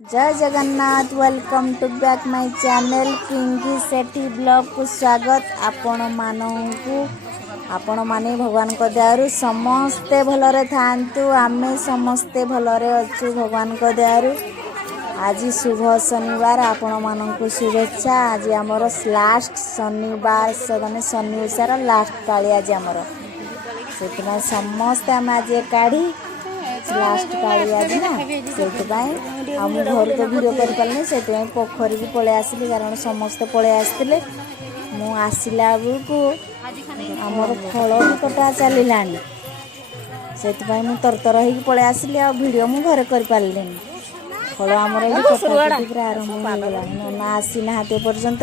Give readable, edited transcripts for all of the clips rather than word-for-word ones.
जय Jagannath. Welcome to back my channel Pinky Sethi blog को स्वागत। आपण माने भगवान को दयारु समस्ते भलरे थांतु। आमे समस्ते भलरे अच्छु भगवान को दयारु। आज शुभ शनिवार आपण मानक शुभेच्छा। आज आमर लास्ट शनिवार माने शनि ओषार लास्ट पाली आज आमर से समस्ते आम आज काढ़ी लास्ट पाली आज ना से आम घर तो भिड कर पारे से पोखरी भी पलि आसली कारण समस्ते पलि आसते। मु आसला बेलू आमर फल भी कटा चलला से तरतर हो पलि आसली आ भिड मु घर कर पारे फल आमर कटाकटी पूरा आरंभ होगा। नना आसी ना पर्यंत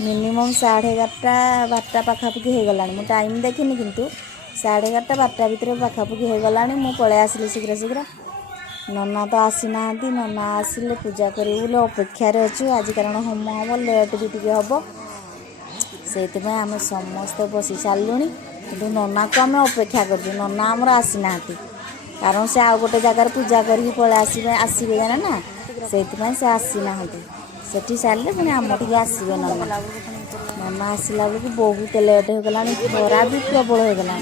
मिनिमम 11:30 12 पाखापाखि हो गला। मु टाइम देखनी किंतु 11:30 12 भितर पाखापाखि हो गला। मु पलि आसली शीघ्र शीघ्र। नना तो आसी ना नना आसिले पूजा कर अपेक्षार अच्छु आज कारण होम हम लेट भी टे हम से आम समस्ते बसी सारूँ कि नना को आम अपेक्षा कर। नना आमर आसी ना कारण से आउ गोटे जगार पूजा करके पलि आसबे जाना ना से आसी ना सेठी सारे पुणी आम टे आसबे। नना आसला बेलू बहुत लेट हो गला। खरा भी प्रबल हो गला।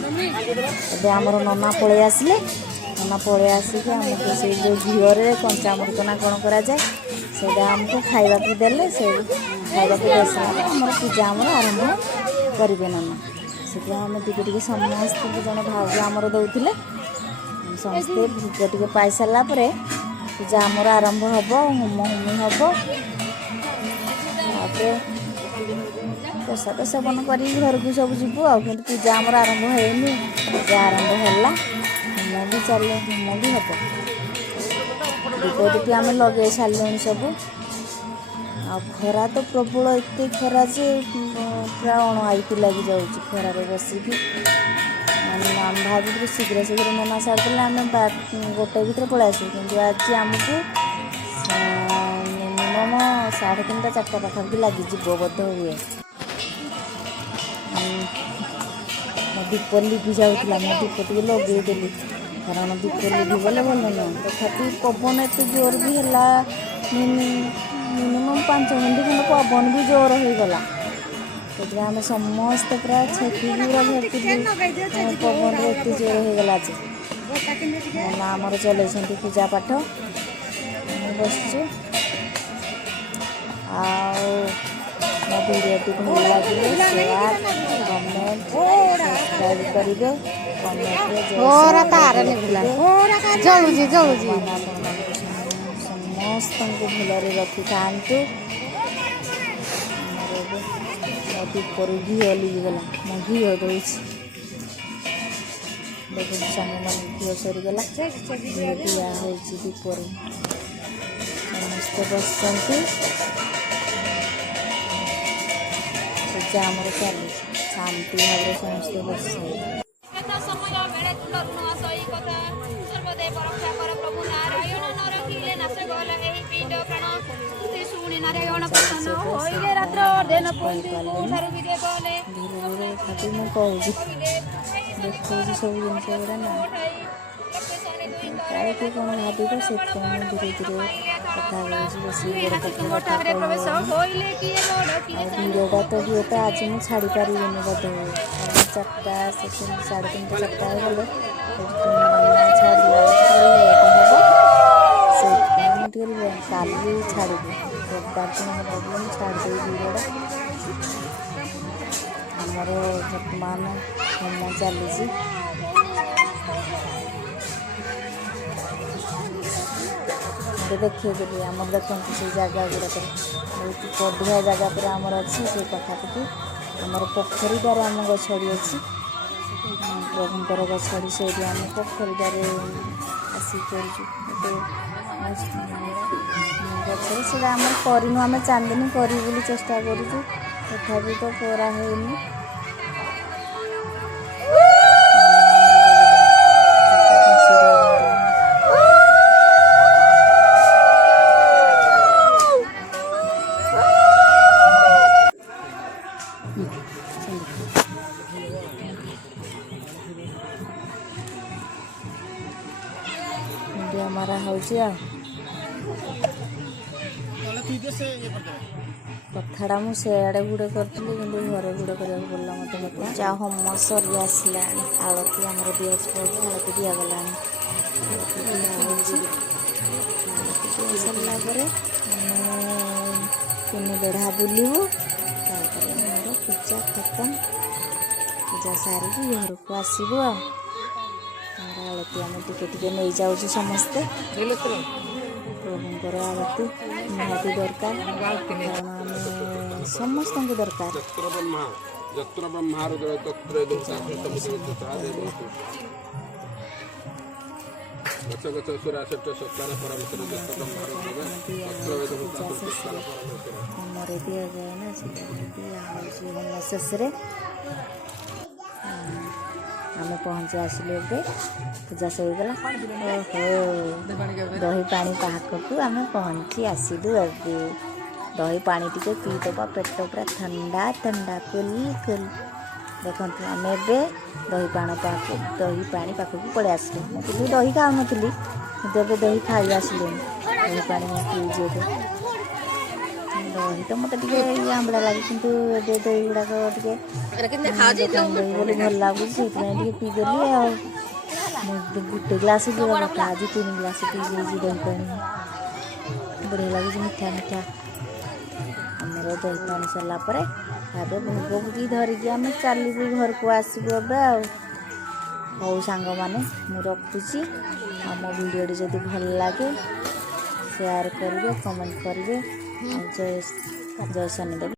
आमर नना पलि आसिले नना पलि आसिक आमको से जो घीरे कंचामृत ना कौन करा जाए आमको खाइबा देले से खाइबा देसाला आम पूजा आमर आरंभ करेंगे। नना से आम टे समस्त जन भाज आमर दौले समस्ते भोग टे पाई सारा पूजा आमर आरंभ हम होम होमी हम प्रसाद सेवन कर घर को सब जीवु आ कि पूजा आमर आरंभ होनी। पूजा आरंभ है होम भी चले होम भी हम दीप आम लगे सारे सब। आ खरा तो प्रबल एत खरा जे पूरा अणआईती लगी जाऊँ खरार बसिक आम भावी शीघ्र शीघ्र नना सारे आम 1 भितर पलि आसू कि आज आमको मिनिमम 3:30 4 पाखापाखि लगी बोध हुए। मो दीप लिभि जाऊला मो दीप टे लगेदेली कारण दीप लिभिगले भल नुह। तथापि पवन एत जोर भी है मिनिमम 5 मिनट खंड पवन भी जोर होगला। तो आम समस्ते पूरा छेकी पूरा झटकी पवन एत जोर होगला ना आमर चल पूजा पाठ बस भिडियोटी भल लगे शेयर कमेंट सब्सक्राइब करेंगे। समस्त भलरे रखी था। दीपर घी लिगला मो घी दौर देख सांग घी सरीगला दिया दीपर समस्ते बस आमर चली शांति भाव समस्ते बस देखो सब जिनस गुड़ा ना प्राय किए कौन भाव से धीरे धीरे कथा बस भिडटा तो हुए तो आज मुझे छाड़ी पारे बोध हुए कारण 4टा 3:30 4टा गले छाड़ा काली छाड़ी रविवार दिन छाड़ी भिडटा आमर वर्तमान होम चली। देखिए आम देखते से जगह गुड़ाक बहुत बढ़िया जगह पूरा आमर अच्छी से पाखापाखि आमर पोखरीदार आम गछड़ी अच्छी प्रभुंर गछड़ी से आम पोखरीदार आसिक गछड़ी से आम करनु आम चांदनी करूँ चेष्टा करूँ तथापि तो करा होनी। हमारा हो कथाटा मु सेआड़े गुड़े करी कि घरे गुड़े करा पड़ा मत पूजा होम सरी आसला आलती आमर दिजाव आलती दिगला सरला तीन बेढ़ा बुलू पूजा खत्म पूजा सारिकी घर को आसबू आलती आम टे नहीं जाऊँ समस्ते प्रभुंर आलती निहाती दरकार कारण आम समस्त दरकार मरे दिया जाए ना शेष आम पहुँची आसिलु ए पूजा सहीगला ओहो दही पानी पाक को आम पहुँची आसिलु ए दही पानी टी पीदबा पेट पूरा ठंडा ठंडा कुल कुल देखो आम ए दही पानी पाखक पड़े आसलु मुझे दही खाऊ नी दही खाई आसलु दही पानी पीजे दही तो मत आंबड़ा लगे कि दही गुड़ाक दही बोली भल लगुच पीदेली गोटे ग्लास पीवा कथा आज 3 ग्लास पी दही पानी बढ़िया लगुच मीठा मीठा आमर दही पानी सरलापर भोग भोगी धरिकी आम चलू घर को आसबू ए हौ सांग मैंने मु रखुची आम वीडियो जदि भल लगे शेयर करेंगे कमेंट करेंगे जय शनिदेव।